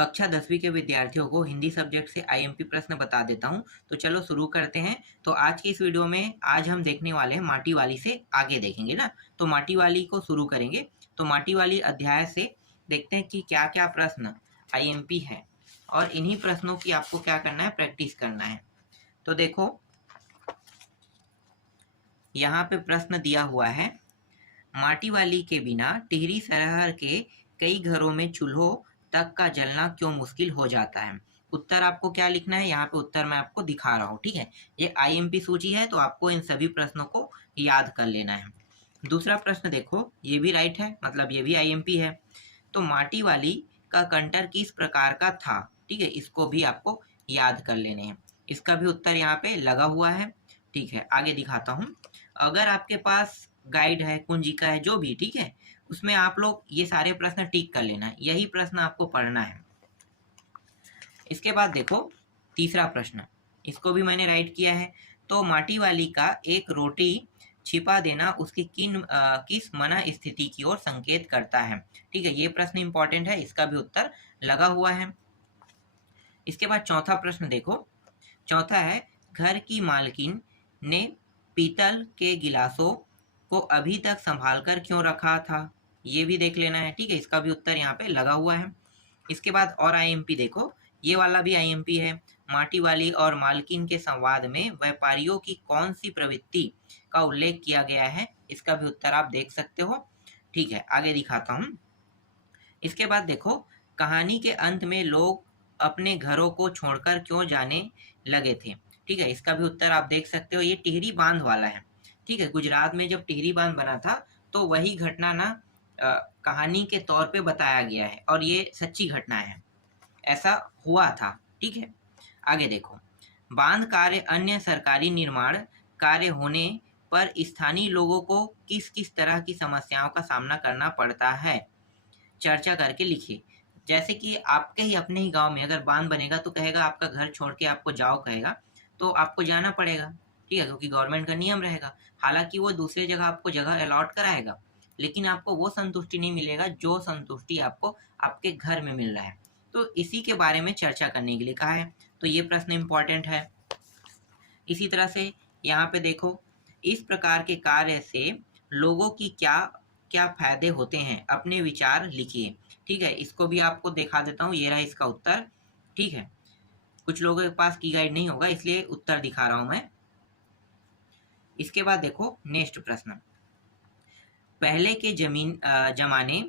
कक्षा 10वीं के विद्यार्थियों को हिंदी सब्जेक्ट से आईएमपी प्रश्न बता देता हूं। तो चलो शुरू करते हैं। तो आज की इस वीडियो में आज हम देखने वाले हैं माटी वाली से आगे देखेंगे ना। तो माटी वाली को शुरू करेंगे। तो माटी वाली अध्याय से देखते हैं कि क्या क्या प्रश्न आईएमपी है और इन्हीं प्रश्नों की आपको क्या करना है, प्रैक्टिस करना है। तो देखो यहाँ पे प्रश्न दिया हुआ है, माटी वाली के बिना टिहरी शहर के कई घरों में चूल्हों तक का जलना क्यों मुश्किल हो जाता है। उत्तर आपको क्या लिखना है, यहाँ पे उत्तर मैं आपको दिखा रहा हूँ, ठीक है। ये आईएमपी सूची है तो आपको इन सभी प्रश्नों को याद कर लेना है। दूसरा प्रश्न देखो, ये भी राइट है, मतलब ये भी आईएमपी है। तो माटी वाली का कंटर किस प्रकार का था, ठीक है, इसको भी आपको याद कर लेने हैं। इसका भी उत्तर यहाँ पे लगा हुआ है, ठीक है। आगे दिखाता हूँ। अगर आपके पास गाइड है, कुंजिका है, जो भी, ठीक है, उसमें आप लोग ये सारे प्रश्न टिक कर लेना है, यही प्रश्न आपको पढ़ना है। इसके बाद देखो तीसरा प्रश्न, इसको भी मैंने राइट किया है। तो माटी वाली का एक रोटी छिपा देना उसकी किस मना स्थिति की ओर संकेत करता है, ठीक है। ये प्रश्न इंपॉर्टेंट है, इसका भी उत्तर लगा हुआ है। इसके बाद चौथा प्रश्न देखो, चौथा है, घर की मालकिन ने पीतल के गिलासों को अभी तक संभाल कर क्यों रखा था, ये भी देख लेना है, ठीक है। इसका भी उत्तर यहाँ पे लगा हुआ है। इसके बाद और आईएमपी देखो, ये वाला भी आईएमपी है। माटी वाली और मालकिन के संवाद में व्यापारियों की कौन सी प्रवृत्ति का उल्लेख किया गया है, इसका भी उत्तर आप देख सकते हो, ठीक है। आगे दिखाता हूँ। इसके बाद देखो, कहानी के अंत में लोग अपने घरों को छोड़कर क्यों जाने लगे थे, ठीक है। इसका भी उत्तर आप देख सकते हो, ये टिहरी बांध वाला है, ठीक है। गुजरात में जब टिहरी बांध बना था तो वही घटना ना कहानी के तौर पे बताया गया है और ये सच्ची घटना है, ऐसा हुआ था, ठीक है। आगे देखो, बांध कार्य अन्य सरकारी निर्माण कार्य होने पर स्थानीय लोगों को किस किस तरह की समस्याओं का सामना करना पड़ता है, चर्चा करके लिखिए। जैसे कि आपके ही अपने ही गांव में अगर बांध बनेगा तो कहेगा आपका घर छोड़ के आपको जाओ, कहेगा तो आपको जाना पड़ेगा, ठीक है, क्योंकि गवर्नमेंट का नियम रहेगा। हालांकि वो दूसरी जगह आपको जगह अलॉट कराएगा, लेकिन आपको वो संतुष्टि नहीं मिलेगा जो संतुष्टि आपको आपके घर में मिल रहा है। तो इसी के बारे में चर्चा करने के लिए कहा है, तो ये प्रश्न इंपॉर्टेंट है। इसी तरह से यहाँ पे देखो, इस प्रकार के कार्य से लोगों की क्या क्या फायदे होते हैं, अपने विचार लिखिए, ठीक है। इसको भी आपको दिखा देता हूँ, ये रहा इसका उत्तर, ठीक है। कुछ लोगों के पास की गाइड नहीं होगा इसलिए उत्तर दिखा रहा हूं मैं। इसके बाद देखो नेक्स्ट प्रश्न, पहले के जमाने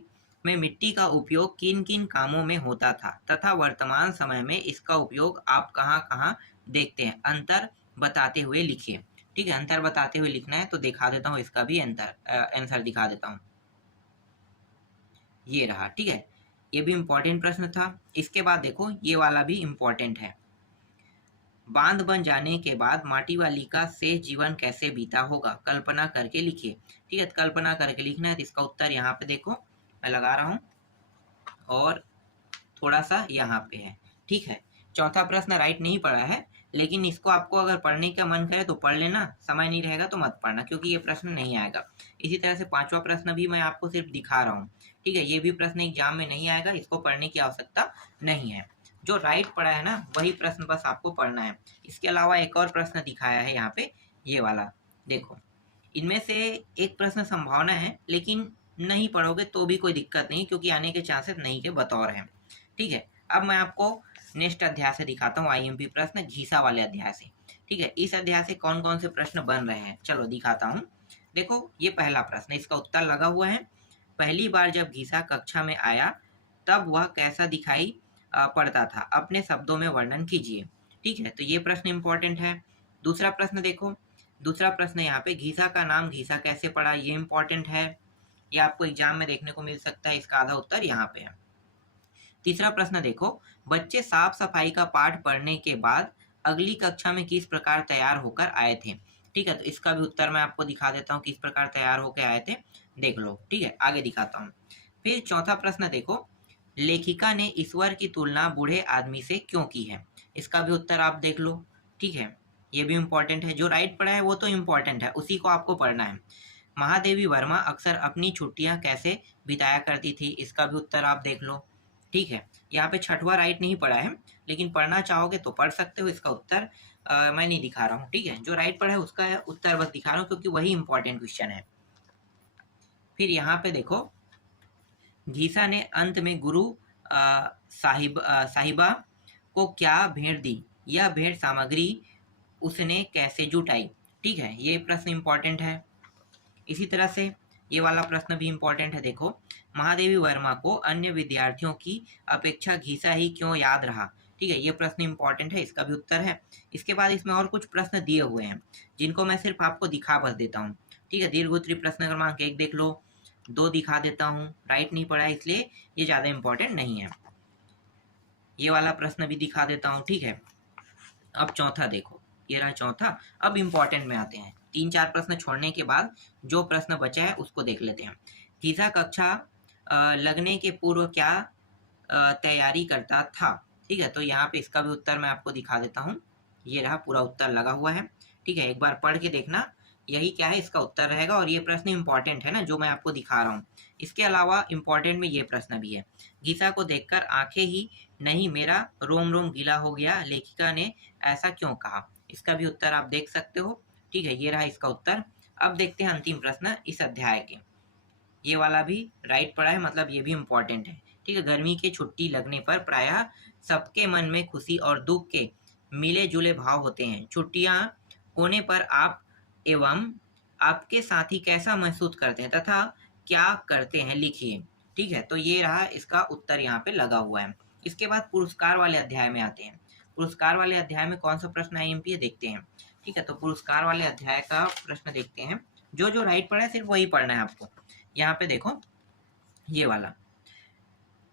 में मिट्टी का उपयोग किन किन कामों में होता था तथा वर्तमान समय में इसका उपयोग आप कहाँ कहाँ देखते हैं, अंतर बताते हुए लिखिए, ठीक है। अंतर बताते हुए लिखना है, तो दिखा देता हूँ, इसका भी आंसर दिखा देता हूँ, ये रहा, ठीक है। ये भी इंपॉर्टेंट प्रश्न था। इसके बाद देखो ये वाला भी इंपॉर्टेंट है, बांध बन जाने के बाद माटी वाली का शेष जीवन कैसे बीता होगा, कल्पना करके लिखिए, ठीक है। कल्पना करके लिखना है, तो इसका उत्तर यहाँ पे देखो मैं लगा रहा हूँ और थोड़ा सा यहाँ पे है, ठीक है। चौथा प्रश्न राइट नहीं पड़ा है, लेकिन इसको आपको अगर पढ़ने का मन करे तो पढ़ लेना, समय नहीं रहेगा तो मत पढ़ना क्योंकि ये प्रश्न नहीं आएगा। इसी तरह से पांचवा प्रश्न भी मैं आपको सिर्फ दिखा रहा हूँ, ठीक है। ये भी प्रश्न एग्जाम में नहीं आएगा, इसको पढ़ने की आवश्यकता नहीं है। जो राइट पड़ा है ना वही प्रश्न बस आपको पढ़ना है। इसके अलावा एक और प्रश्न दिखाया है यहाँ पे, ये वाला देखो, इनमें से एक प्रश्न संभावना है लेकिन नहीं पढ़ोगे तो भी कोई दिक्कत नहीं, क्योंकि आने के चांसेस नहीं के बतौर हैं, ठीक है। अब मैं आपको नेक्स्ट अध्याय से दिखाता हूँ आईएमपी प्रश्न, घीसा वाले अध्याय से, ठीक है। इस अध्याय से कौन कौन से प्रश्न बन रहे हैं चलो दिखाता हूँ। देखो ये पहला प्रश्न, इसका उत्तर लगा हुआ है, पहली बार जब घीसा कक्षा में आया तब वह कैसा दिखाई पड़ता था, अपने शब्दों में वर्णन कीजिए, ठीक है। तो ये प्रश्न इंपॉर्टेंट है। दूसरा प्रश्न देखो, दूसरा प्रश्न यहाँ पे, घीसा का नाम घीसा कैसे पड़ा, ये इंपॉर्टेंट है, ये आपको एग्जाम में देखने को मिल सकता है, इसका आधा उत्तर यहाँ पे है। तीसरा प्रश्न देखो, बच्चे साफ सफाई का पाठ पढ़ने के बाद अगली कक्षा में किस प्रकार तैयार होकर आए थे, ठीक है। तो इसका भी उत्तर मैं आपको दिखा देता हूँ, किस प्रकार तैयार होकर आए थे, देख लो, ठीक है। आगे दिखाता हूँ। फिर चौथा प्रश्न देखो, लेखिका ने ईश्वर की तुलना बूढ़े आदमी से क्यों की है, इसका भी उत्तर आप देख लो, ठीक है। ये भी इंपॉर्टेंट है, जो राइट पढ़ा है वो तो इंपॉर्टेंट है, उसी को आपको पढ़ना है। महादेवी वर्मा अक्सर अपनी छुट्टियां कैसे बिताया करती थी, इसका भी उत्तर आप देख लो, ठीक है, यहाँ पे छठवां राइट नहीं पड़ा है, लेकिन पढ़ना चाहोगे तो पढ़ सकते हो। इसका उत्तर मैं नहीं दिखा रहा हूँ, ठीक है। जो राइट पड़ा है उसका उत्तर बस दिखा रहा हूँ, क्योंकि वही इंपॉर्टेंट क्वेश्चन है। फिर यहाँ पे देखो, घीसा ने अंत में गुरु साहिबा को क्या भेंट दी, यह भेंट सामग्री उसने कैसे जुटाई। ठीक है, ये प्रश्न इंपॉर्टेंट है। इसी तरह से ये वाला प्रश्न भी इंपॉर्टेंट है। देखो, महादेवी वर्मा को अन्य विद्यार्थियों की अपेक्षा घीसा ही क्यों याद रहा। ठीक है, ये प्रश्न इंपॉर्टेंट है, इसका भी उत्तर है। इसके बाद इसमें और कुछ प्रश्न दिए हुए हैं, जिनको मैं सिर्फ आपको दिखा बस देता हूँ। ठीक है, दीर्घोत्तरी प्रश्न क्रमांक 1 देख लो, 2 दिखा देता हूँ, राइट नहीं पड़ा है इसलिए ये ज़्यादा इंपॉर्टेंट नहीं है। ये वाला प्रश्न भी दिखा देता हूँ, ठीक है। अब चौथा देखो, ये रहा चौथा। अब इंपॉर्टेंट में आते हैं। 3-4 प्रश्न छोड़ने के बाद जो प्रश्न बचा है उसको देख लेते हैं। घीसा कक्षा लगने के पूर्व क्या तैयारी करता था। ठीक है, तो यहाँ पे इसका भी उत्तर मैं आपको दिखा देता हूँ। ये रहा, पूरा उत्तर लगा हुआ है। ठीक है, एक बार पढ़ के देखना, यही क्या है इसका उत्तर रहेगा। और ये प्रश्न इंपॉर्टेंट है ना, जो मैं आपको दिखा रहा हूँ। इसके अलावा इंपॉर्टेंट में ये प्रश्न भी है। घीसा को देखकर आंखें ही नहीं, मेरा रोम रोम गीला हो गया, लेखिका ने ऐसा क्यों कहा। इसका भी उत्तर आप देख सकते हो। ठीक है, ये रहा इसका उत्तर। अब देखते हैं अंतिम प्रश्न इस अध्याय के। ये वाला भी राइट पड़ा है, मतलब ये भी इंपॉर्टेंट है। ठीक है, गर्मी की छुट्टी लगने पर प्रायः सबके मन में खुशी और दुख के मिले जुले भाव होते हैं। छुट्टियां होने पर आप एवं आपके साथी कैसा महसूस करते हैं तथा क्या करते हैं, लिखिए। ठीक है, तो ये रहा इसका उत्तर यहाँ पे लगा हुआ है। इसके बाद पुरस्कार वाले अध्याय में आते हैं। पुरस्कार वाले अध्याय में कौन सा प्रश्न आईएमपी है देखते हैं। ठीक है, तो पुरस्कार वाले अध्याय का प्रश्न देखते हैं। जो जो राइट पड़ा है सिर्फ वही पढ़ना है आपको। यहाँ पे देखो, ये वाला,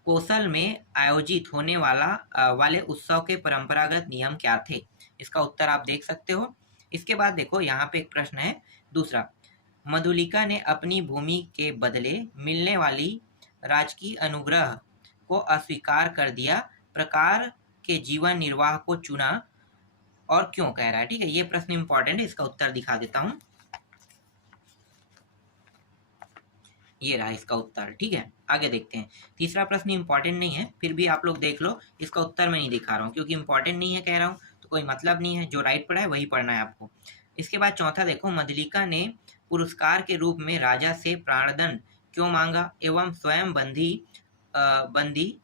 कौशल में आयोजित होने वाले उत्सव के परंपरागत नियम क्या थे। इसका उत्तर आप देख सकते हो। इसके बाद देखो, यहाँ पे एक प्रश्न है दूसरा। मधुलिका ने अपनी भूमि के बदले मिलने वाली राजकीय अनुग्रह को अस्वीकार कर दिया, प्रकार के जीवन निर्वाह को चुना और क्यों, कह रहा है। ठीक है, ये प्रश्न इंपॉर्टेंट है, इसका उत्तर दिखा देता हूँ। ये रहा इसका उत्तर। ठीक है, आगे देखते हैं। तीसरा प्रश्न इंपॉर्टेंट नहीं है, फिर भी आप लोग देख लो। इसका उत्तर मैं नहीं दिखा रहा हूँ, क्योंकि इंपॉर्टेंट नहीं है कह रहा हूँ, तो कोई मतलब नहीं है। जो राइट पड़ा है वही पढ़ना है आपको। इसके बाद चौथा देखो, मधुलिका ने पुरस्कार के रूप में राजा से प्राणदंड क्यों मांगा एवं स्वयं बंदी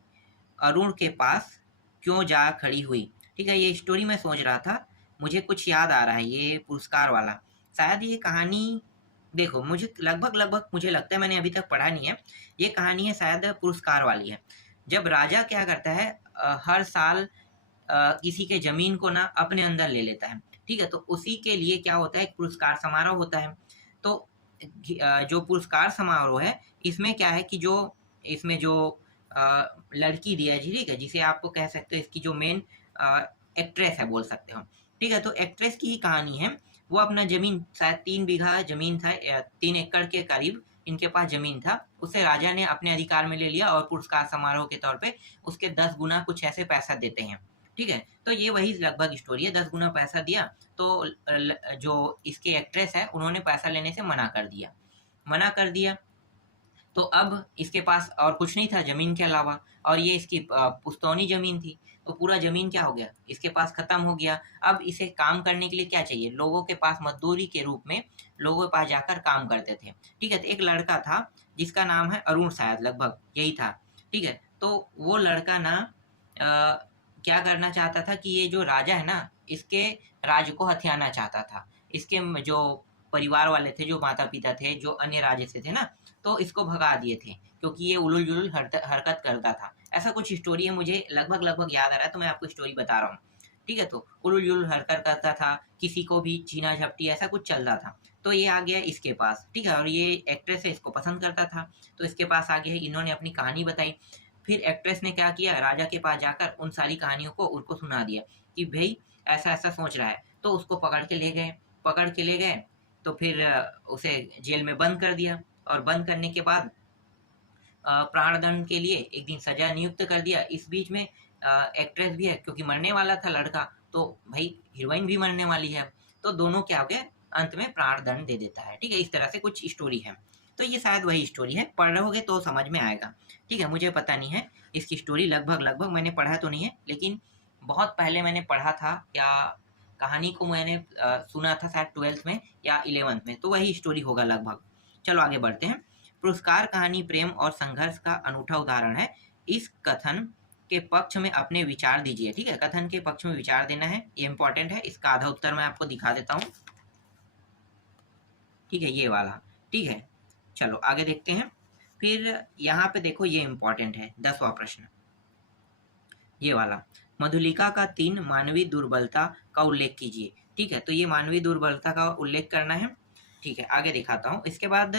अरुण के पास क्यों जा खड़ी हुई। ठीक है, ये स्टोरी मैं सोच रहा था, मुझे कुछ याद आ रहा है। ये पुरस्कार वाला, शायद ये कहानी, देखो मुझे लगभग मुझे लगता है, मैंने अभी तक पढ़ा नहीं है। ये कहानी है शायद पुरस्कार वाली है। जब राजा क्या करता है, हर साल किसी के जमीन को ना अपने अंदर ले लेता है। ठीक है, तो उसी के लिए क्या होता है, एक पुरस्कार समारोह होता है। तो जो पुरस्कार समारोह है, इसमें क्या है कि इसमें जो लड़की दी है, ठीक है, जिसे आपको कह सकते हो इसकी जो मेन एक्ट्रेस है बोल सकते हो। ठीक है, तो एक्ट्रेस की ही कहानी है। वो अपना जमीन, शायद 3 बीघा जमीन था, 3 एकड़ के करीब इनके पास जमीन था, उसे राजा ने अपने अधिकार में ले लिया और पुरस्कार समारोह के तौर पे उसके 10 गुना कुछ ऐसे पैसा देते हैं। ठीक है, तो ये वही लगभग स्टोरी है। 10 गुना पैसा दिया, तो जो इसके एक्ट्रेस है उन्होंने पैसा लेने से मना कर दिया। तो अब इसके पास और कुछ नहीं था जमीन के अलावा, और ये इसकी पुश्तौनी जमीन थी, तो पूरा जमीन क्या हो गया, इसके पास खत्म हो गया। अब इसे काम करने के लिए क्या चाहिए, लोगों के पास मजदूरी के रूप में लोगों के पास जाकर काम करते थे। ठीक है, तो एक लड़का था जिसका नाम है अरुण, शायद लगभग यही था। ठीक है, तो वो लड़का ना क्या करना चाहता था कि ये जो राजा है ना, इसके राज्य को हथियाना चाहता था। इसके जो परिवार वाले थे, जो माता पिता थे, जो अन्य राज्य से थे ना, तो इसको भगा दिए थे, क्योंकि ये उलूल जुलूल हरकत करता था। ऐसा कुछ स्टोरी है, मुझे लगभग याद आ रहा है, तो मैं आपको स्टोरी बता रहा हूँ। ठीक है, तो उलूल जुलूल हरकत करता था, किसी को भी छीना झपटी ऐसा कुछ चल रहा था। तो ये आ गया इसके पास। ठीक है, और ये एक्ट्रेस है, इसको पसंद करता था, तो इसके पास आ गया, इन्होंने अपनी कहानी बताई। फिर एक्ट्रेस ने क्या किया, राजा के पास जाकर उन सारी कहानियों को उनको सुना दिया कि भाई ऐसा ऐसा सोच रहा है। तो उसको पकड़ के ले गए, तो फिर उसे जेल में बंद कर दिया, और बंद करने के बाद प्राणदंड के लिए एक दिन सजा नियुक्त कर दिया। इस बीच में एक्ट्रेस भी है, क्योंकि मरने वाला था लड़का, तो भाई हीरोइन भी मरने वाली है, तो दोनों क्या हो गए, अंत में प्राणदंड दे देता है। ठीक है, इस तरह से कुछ स्टोरी है। तो ये शायद वही स्टोरी है, पढ़ रहोगे तो समझ में आएगा। ठीक है, मुझे पता नहीं है इसकी स्टोरी, लगभग मैंने पढ़ा तो नहीं है, लेकिन बहुत पहले मैंने पढ़ा था, या कहानी को मैंने सुना था शायद 12th में या 11th में, तो वही स्टोरी होगा लगभग। चलो आगे बढ़ते हैं। पुरस्कार कहानी प्रेम और संघर्ष का अनूठा उदाहरण है। इस कथन के पक्ष में अपने विचार दीजिए। ठीक है, कथन के पक्ष में विचार देना है, ये इंपॉर्टेंट है। इसका आधा उत्तर मैं आपको दिखा देता हूँ। ठीक है, ये वाला। ठीक है, चलो आगे देखते हैं। फिर यहाँ पे देखो, ये इंपॉर्टेंट है, 10वां प्रश्न, ये वाला। मधुलिका का 3 मानवीय दुर्बलता का उल्लेख कीजिए। ठीक है, तो ये मानवीय दुर्बलता का उल्लेख करना है। ठीक है, आगे दिखाता हूँ। इसके बाद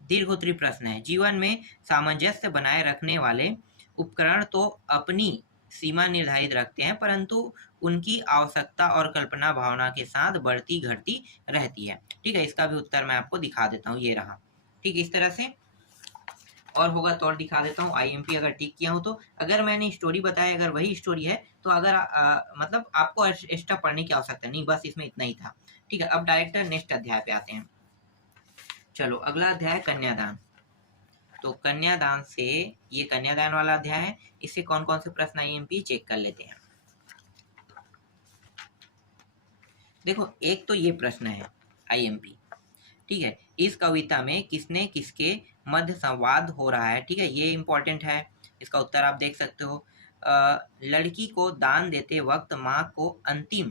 दीर्घोत्तरी प्रश्न है। जीवन में सामंजस्य बनाए रखने वाले उपकरण तो अपनी सीमा निर्धारित रखते हैं, परंतु उनकी आवश्यकता और कल्पना भावना के साथ बढ़ती घटती रहती है। ठीक है, इसका भी उत्तर मैं आपको दिखा देता हूँ, ये रहा। ठीक, इस तरह से और होगा तो और दिखा देता हूँ। आईएमपी अगर टिक किया हूँ तो, अगर मैंने स्टोरी बताया, अगर वही स्टोरी है तो अगर मतलब आपको एक्स्ट्रा पढ़ने की आवश्यकता नहीं, बस इसमें इतना ही था। ठीक है, अब डायरेक्ट नेक्स्ट अध्याय पे आते हैं। चलो अगला अध्याय कन्यादान। तो कन्यादान से, ये कन्यादान वाला अध्याय है, इससे कौन कौन से प्रश्न आईएमपी चेक कर लेते हैं। देखो, एक तो ये प्रश्न है आईएमपी। ठीक है, इस कविता में किसने किसके मध्य संवाद हो रहा है। ठीक है, ये इंपॉर्टेंट है, इसका उत्तर आप देख सकते हो। लड़की को दान देते वक्त माँ को अंतिम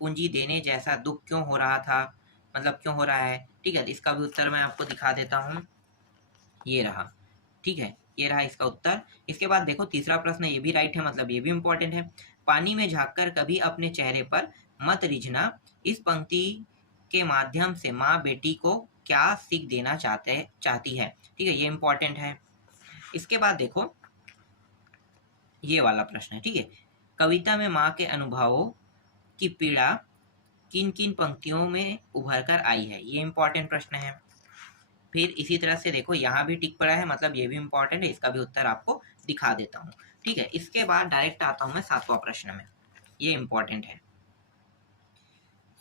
पूंजी देने जैसा दुख क्यों हो रहा था, मतलब क्यों हो रहा है। ठीक है, इसका भी उत्तर मैं आपको दिखा देता हूँ, ये रहा। ठीक है, ये रहा इसका उत्तर। इसके बाद देखो, तीसरा प्रश्न, ये भी राइट है, मतलब ये भी इंपॉर्टेंट है। पानी में झांककर कभी अपने चेहरे पर मत रिझना, इस पंक्ति के माध्यम से माँ बेटी को क्या सीख देना चाहती है। ठीक है, ये इंपॉर्टेंट है। इसके बाद देखो, ये वाला प्रश्न है। ठीक है, कविता में माँ के अनुभवों की पीड़ा किन किन पंक्तियों में उभर कर आई है, ये इंपॉर्टेंट प्रश्न है। फिर इसी तरह से देखो, यहाँ भी टिक पड़ा है, मतलब ये भी इंपॉर्टेंट है, इसका भी उत्तर आपको दिखा देता हूँ। ठीक है, इसके बाद डायरेक्ट आता हूँ मैं 7वां प्रश्न में, ये इंपॉर्टेंट है।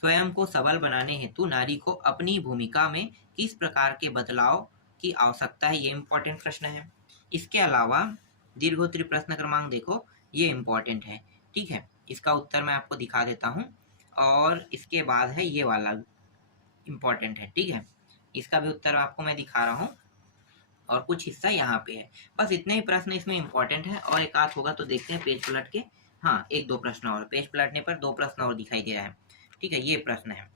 स्वयं को सबल बनाने हेतु नारी को अपनी भूमिका में किस प्रकार के बदलाव की आवश्यकता है, ये इंपॉर्टेंट प्रश्न है। इसके अलावा दीर्घोत्तरी प्रश्न क्रमांक देखो, ये इंपॉर्टेंट है। ठीक है, इसका उत्तर मैं आपको दिखा देता हूँ, और इसके बाद है ये वाला इंपॉर्टेंट है। ठीक है, इसका भी उत्तर आपको मैं दिखा रहा हूँ, और कुछ हिस्सा यहाँ पे है। बस इतने ही प्रश्न इसमें इंपॉर्टेंट है, और एक आध होगा तो देखते हैं पेज पलट के। हाँ, एक दो प्रश्न और, पेज पलटने पर 2 प्रश्न और दिखाई दे रहा है। ठीक है, ये प्रश्न है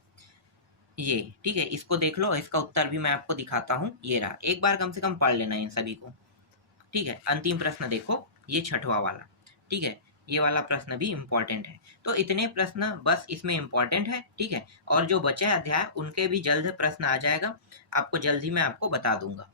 ये। ठीक है, इसको देख लो, इसका उत्तर भी मैं आपको दिखाता हूँ, ये रहा। एक बार कम से कम पढ़ लेना इन सभी को। ठीक है, अंतिम प्रश्न देखो, ये 6वां वाला। ठीक है, ये वाला प्रश्न भी इम्पोर्टेंट है। तो इतने प्रश्न बस इसमें इम्पोर्टेंट है। ठीक है, और जो बचे अध्याय उनके भी जल्द प्रश्न आ जाएगा, आपको जल्द ही मैं आपको बता दूंगा।